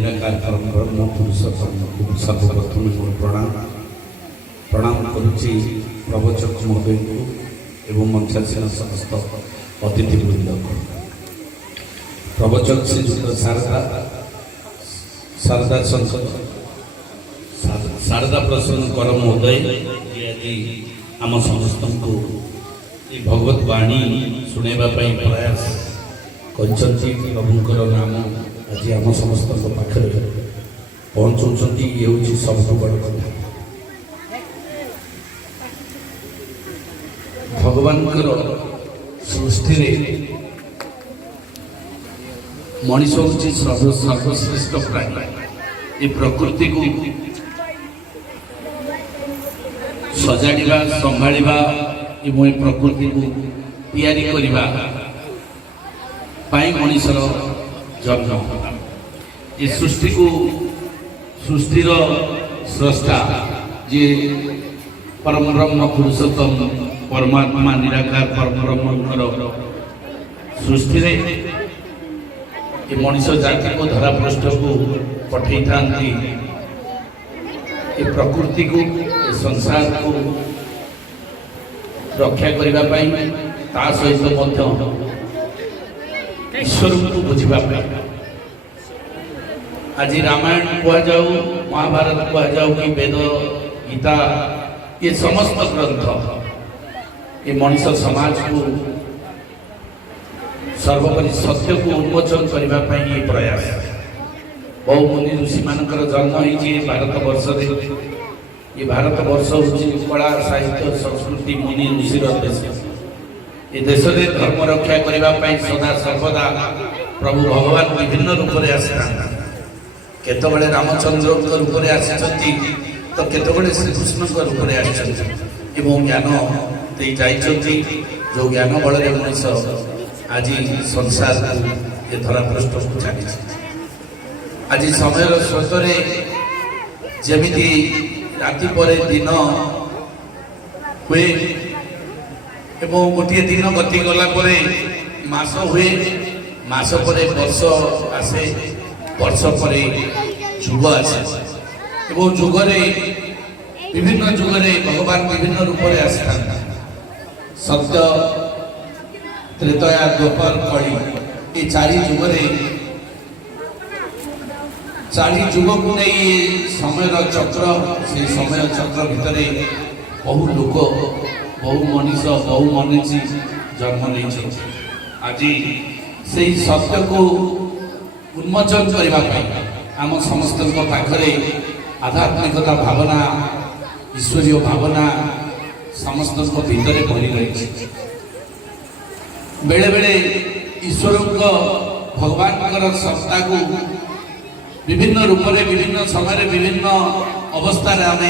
निराकार परम ब्रह्म पुरुषोत्तम सर्वप्रथम प्रणाम प्रणाम करुच्ची प्रवचक महोदय को एवं मंचासीन समस्त अतिथिवृंद को प्रवचक श्रीजुक्त शारदा प्रसन्न कर महोदय जी आम समस्त को भगवत वाणी शुणा प्रयास कर प्रभुंर नाम आज आम समस्त पाखे पहुँचाऊँ ये हूँ सब बड़ कथा। भगवान सृष्टि मनीष हूँ सर्वश्रेष्ठ प्राणी। ये प्रकृति को सजाड़ा संभाड़ा एवं प्रकृति को तैयारी करने मनीषर जन्म। ये सृष्टि को सृष्टिर स्रष्टा जे परम ब्रह्म पुरुषोत्तम परमात्मा निराकार परम ब्रह्म सृष्टि मनीष जाति को धरा पृष्ठ को पठे था प्रकृति को संसार को रक्षा करने सहित ईश्वर को बुझापी आज रामायण कहु महाभारत कहु कि वेद गीता ये समस्त ग्रंथ ये मनुष्य समाज को सर्वोपरि सत्य को उन्मोचन करने ये प्रयास बहु मुनि ऋषि मानकर जन्म होती भारत वर्ष ये भारत वर्ष हूँ कला साहित्य संस्कृति मुनि ऋषिर देश। ये देश में धर्म रक्षा करने सदा सर्वदा प्रभु भगवान विभिन्न रूप में आसता केतबेले रामचंद्र रूप में आसी तो केतबेले श्रीकृष्ण रूप में आसी ज्ञान दे जाइछन्ति जो ज्ञान बल मनीष आज संसार ये धरा पृष्ठ को चली आज समय स्रोत जमी राति पर दिन हुए एवं गोटे दिन गति गला मास हुए मास पर वर्ष आसे वर्ष पर जुग आसे जुगरे विभिन्न जुगरे भगवान विभिन्न रूप में आसता सत्य त्रेतया द्वापर कली ये चारि जुगरे चारि जुग को नहीं समय चक्र से समय चक्र भितर बहु लोक बहु मनीष बहु मनीषी जन्म नहीं आज से सत्य को उन्मोचन करने आम समस्त पाखरे आध्यात्मिकता भावना ईश्वरीय भावना समस्त भीतर भरी रही बेले बेले ईश्वर भगवान सत्ता को विभिन्न रूप में विभिन्न समय विभिन्न अवस्था आम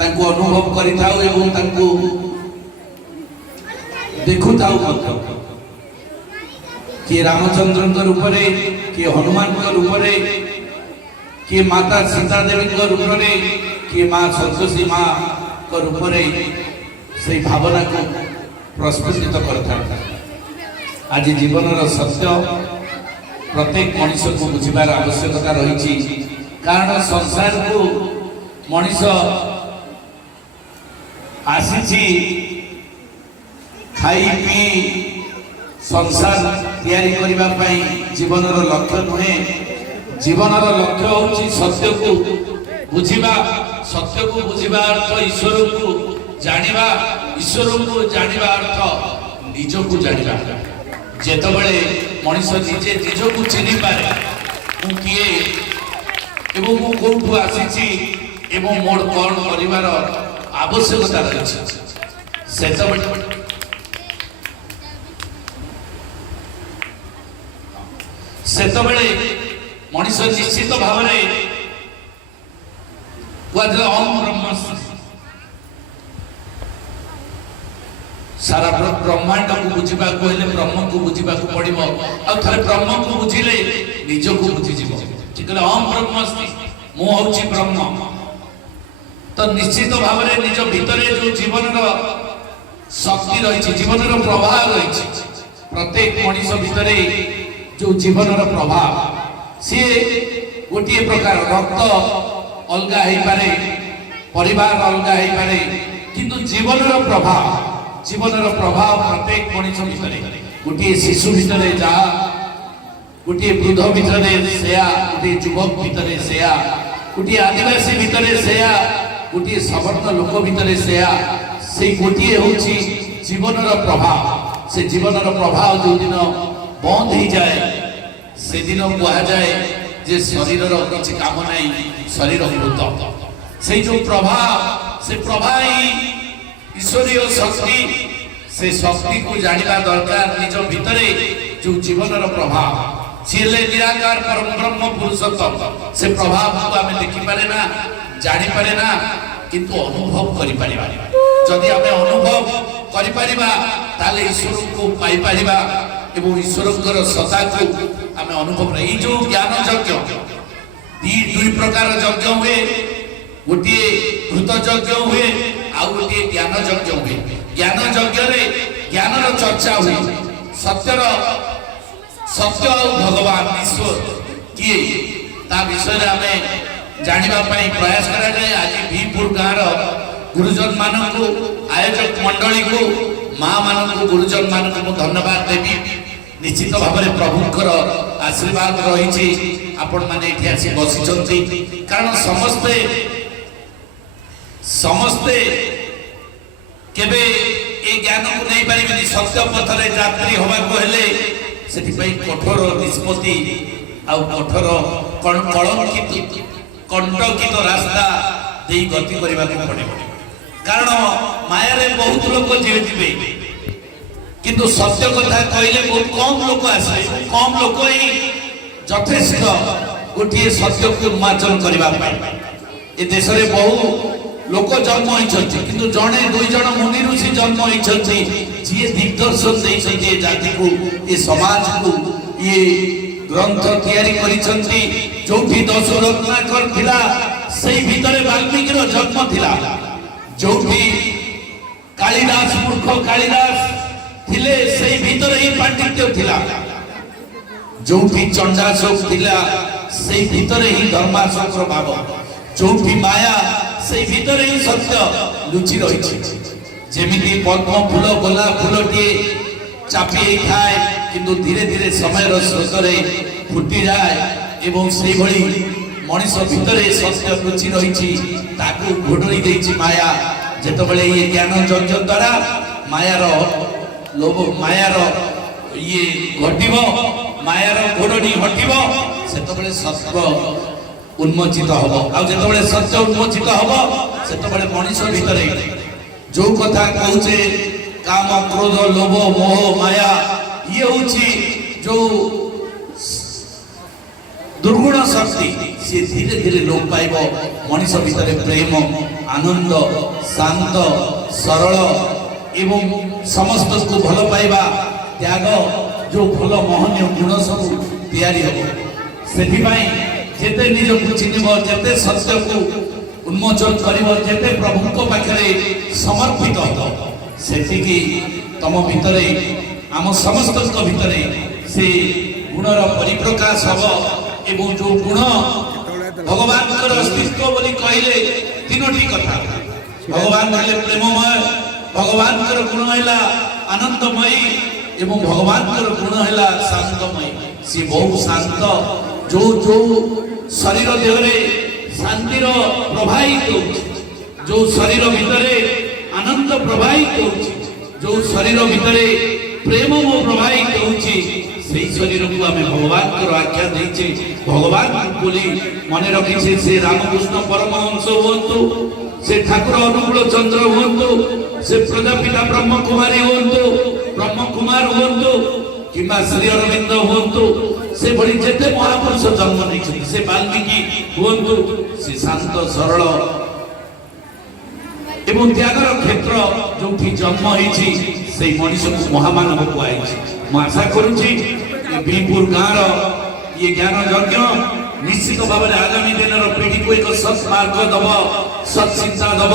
अनुभव करें देखु किए रामचंद्र रूप में किए हनुमान रूप में किए माता सीता देवी रूप में किए माँ संतोषी माँ रूप में से भावना को प्रस्फुटित करता आज जीवन सत्य प्रत्येक मनुष्य को बुझार आवश्यकता रही कारण संसार को मनुष्य आसी खाई पी संसार तैयारी करने जीवन लक्ष्य नुहे जीवन लक्ष्य हूँ सत्य को बुझा सत्य को बुझा अर्थ ईश्वर को जानिबा ईश्वर को जानिबा अर्थ निज को जानिबा जेतबेले मनुष्य निजे निज को चिन्ह पारे मु किए एवं मु कोठू आसी एवं मोर कौन करिवार आवश्यकता रही सेतबेले मनुष्य निश्चित भाव में ओम ब्रह्मास्मि सारा ब्रह्मांड को बुझा ब्रह्म को बुझा पड़ो थे ब्रह्म को बुझिले निज को बुझीज ओम ब्रह्मास्मि मु हूँ ब्रह्म तो निश्चित भाव में निज भितर जो जीवन शक्ति रही जीवन प्रवाह रही प्रत्येक मनुष्य भितर जो जीवन प्रभाव सी गोटे प्रकार रक्त अलग हो पारे परिवार अलग हो पारे किंतु जीवन प्रभाव प्रत्येक मनुष्य भितर गोटे शिशु भितर जहाँ गोटे वृद्ध भितर सेया गोटे युवक भितर सेया गोटे आदिवासी भितर सेया गोटे सवर्ण लोक भितर सेया से गोटे हूँ जीवन प्रभाव से जीवन प्रभाव जो दिन बंद हो जाए से दिन कहुए जे शरीर किसी काम नहीं शरीर मृत से जो प्रभाव से प्रभाव ईश्वरीय शक्ति से शक्ति को जानिबा दरकार निज भितर जो जीवन प्रभाव सी निराकार परम ब्रह्म पुरुषोत्तम से प्रभाव को आम देखिपारे ना जानिपारे ना किंतु अनुभव करिपारिबा जदि आम अनुभव करिपारिबा ताले ईश्वर को पाई पारिबा एवं ईश्वर सत्ता को आम अनुभव ये जो ज्ञान यज्ञ दुई प्रकार यज्ञ हुए गोटे घृत यज्ञ हुए आउ गोटे ज्ञान यज्ञ हुए ज्ञान यज्ञ रे ज्ञान चर्चा हुए सत्यर सत्य और भगवान ईश्वर किए ता विषय आम जानिबा पई प्रयास करा जाए आज भीपुर गाँव गुरुजन मानक आयोजक मंडली को माँ मानक गुरुजन मानक धन्यवाद देवी निश्चित भाव में प्रभुंर आशीर्वाद रही आपण मैंने ये आसी बसी कारण समस्ते समस्ते केबे ए ज्ञान को नहीं पारे सत्य पथरे यात्री होगा हेले से कठोर निष्पत्ति आ कठोर कलंकित कंटकित रास्ता दे गति करने पड़े कारण माया रे बहुत लोग जीवे किंतु सत्य कथा कहले बहुत कम लोग आसे कम लोग ही यथेष्ट गोटे सत्य को उन्मोचन करने ए देश में बहु लोक जन्म होती किंतु जड़े दुई जन मुनि ऋषि जन्म होती जी दिग्दर्शन दे जाति को ये समाज को ये ग्रंथ तैयारी करिसंती जोठी दश रत्नाकर थिला सेई भितरे वाल्मीकि रो जन्म थिला जोठी कालिदास मूर्ख कालिदास थिले सेई भितरे ही पांडित्य थिला जोठी चंडाशोक थिला सेई भितरे ही धर्माशोक रो भाव जोठी माया सेई भितरे ही सत्य लुचि रही जेमिति पद्म फूल गोलाप फूलटी चापी खाए किंतु धीरे धीरे समय स्रोत फुटी जाए एवं से भली मनीष भितर सत्य लुचि रही घोड़ई देछि माया जेतबेले ये ज्ञान यज्ञ द्वारा मायार लोभ मायार ये घटिब मायार घोड़नी हटिब सेतबेले सत्य उन्मोचित हब आ जेतबेले सत्य उन्मोचित हब सेतबेले मनीष भितर जो कथा कहूचे काम क्रोध लोभ मोह माया ये हूँ जो दुर्गुण शक्ति सी धीरे धीरे लोप पाइब मनीष भितर प्रेम आनंद शांत सरल एवं समस्त को भल पाइबा त्याग जो भल महनीय गुण सब तैयारी हम से जेते निज को चिन्ह जेते सत्य को उन्मोचन कर जेते प्रभु को पाखे समर्पित हो सेतिकी तम भितरे आम समस्त भितरे से गुणर परिप्रकाश हम एवं जो गुण भगवान अस्तित्व बोली कहले तीनोटी कथा भगवान कहले प्रेममय भगवान गुण है आनंदमयी एवं भगवान गुण है शांतमयी सी बहुत शांत जो जो शरीर देहरे शांतिर प्रवाहित जो शरीर भितरे आनंद प्रवाहित हो जो शरीर भितर प्रेम प्रवाहित होची शरीर को आम भगवान को आख्या देचे भगवान बोली मन रखी से रामकृष्ण परमहंस हूँ से ठाकुर अनुकूल चंद्र हूँ से प्रजापिता ब्रह्म कुमारी हूँ ब्रह्म कुमार हूँ कि श्री अरविंद हूँ से बड़ी जेते महापुरुष जन्म नहीं से वाल्मीकि हूँ से शांत सरल एवं त्यागर क्षेत्र जो जन्म होती से मनीष को महामानव कहुई मुझे आशा करुच्ची बीरपुर गाँव ये ज्ञान यज्ञ निश्चित भाव में आगामी दिन पीढ़ी को एक सत्मार्ग दब सत्चिंता दब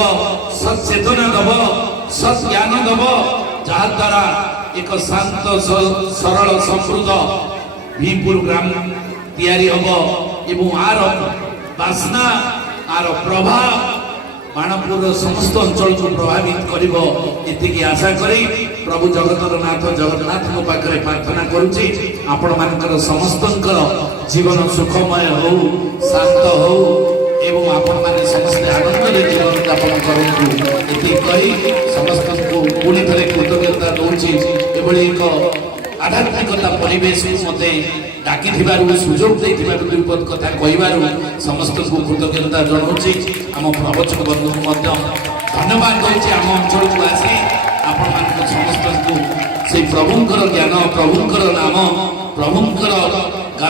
सचेतना दब सत् ज्ञान दब जहाद्वारा एक शांत सरल समृद्ध भीमपुर ग्राम तैयारी हम एवं आर बास्ना आर प्रभाव बाणपुर समस्त अंचल को प्रभावित करिब एतिकी आशा करी प्रभु जगतर नाथ जगन्नाथ पाखे प्रार्थना करुछि आपण मानकर समस्तंकर जीवन सुखमय हो शांत हो एवं आपण माने समस्त आनंद जीवन यापन करंतु एति कही समस्त को पुणी थरे कृतज्ञता दउछि एभली एक आध्यात्मिकता परिवेश मते डाकी सुजोग देथिबारु दुईपद कथा कहिबारु समस्त को कृतज्ञता जनाउछि आम प्रवचक बंधु मध्य धन्यवाद दउछि आम अंचल को आसी आपण मान समस्त को से प्रभुंकर ज्ञान प्रभुंकर नाम प्रभुंकर